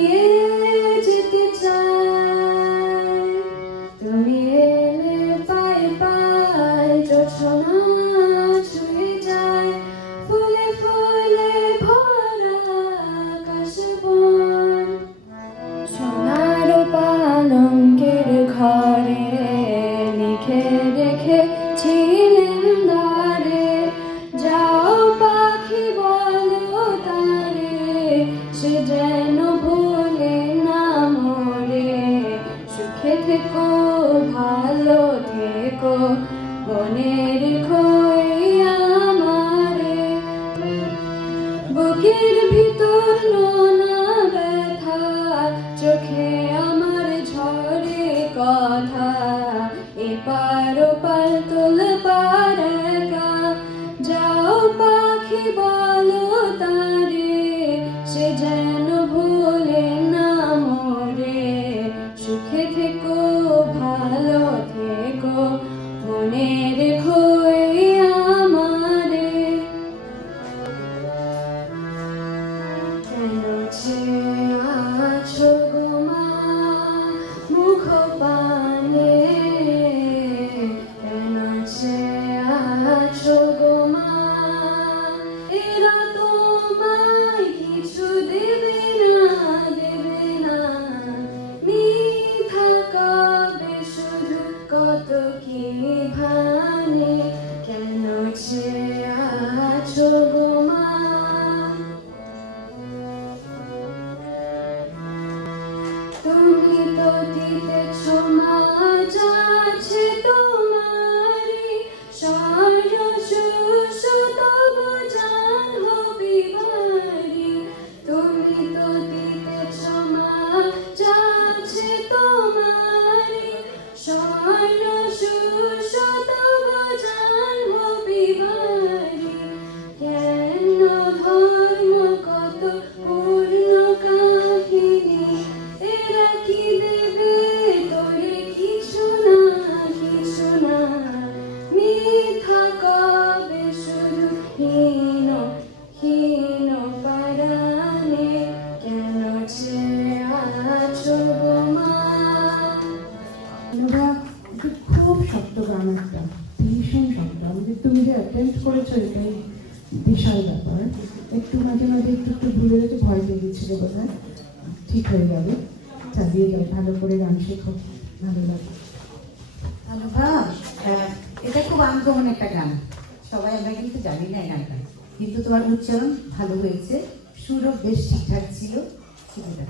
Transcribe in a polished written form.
নিয়ে যেতে চাই। তুমি এলে পায়ে পায়ে জোছনা ছুঁয়ে যায়, ফুলে ফুলে ভরা আকাশ বন। সোনার পালঙ্কের ঘরে লিখে রেখেছিলেন দ্বারে, যাও পাখি বলো তারে, সে যেন ভুলে না মোরে। সুখে থেকো ভালো থেকো, মনে রেখো এই আমারে। বুকের ভিতর নোনা ব্যথা, চোখে আমার ঝরে কথা, এপার ওপার তোলপার একা, যাও পাখি বলো তারে, সে যেন ভুলে না মোরে। সুখে থেকো ভালো থেকো, মনে রেখো এই আমারে। কেন চেয়ে আছো গো মা মুখ পানে, কেন চেয়ে আছো গো মা, এরা তোমায় কিছু দেবে না, মিথ্যা কবে শুধু কত কি ভানে। কেন চেয়ে আছো গো মা, তুমি তো দিতেছ মা যাচ্ছে তোমারি, সর্বশুষ তবু জান হবি ভারি। তুমি তো দিতেছ মা যাচ্ছে তোমারি, সর্বশুষ তবু জান হবি ভারি। কেন ধর্ম কত পূর্ণ কাহিনী, এরা কি দেবে তোরে কিছু না, মিথ্যা কবে শুধু হীন পরাণে। কেন চেয়ে আছো গো মা। ওরা খুব শক্ত গান, একটা ভীষণ শক্ত। আমাদের তুমি যে অ্যাটেম্প করেছো এটাই বিশাল ব্যাপার। একটু মাঝে মাঝে একটু ভুলে গেছে, ভয় লেগেছিল বোধ হয়। ঠিক হয়ে যাবে, চালিয়ে যাও, ভালো করে গান শেখো, ভালো লাগে। আনুভা, এটা খুব আনকমন একটা গান, সবাই আমরা কিন্তু জানি না এই গানটা, কিন্তু তোমার উচ্চারণ ভালো হয়েছে, সুরও বেশ ঠিকঠাক ছিল, সুবিধা।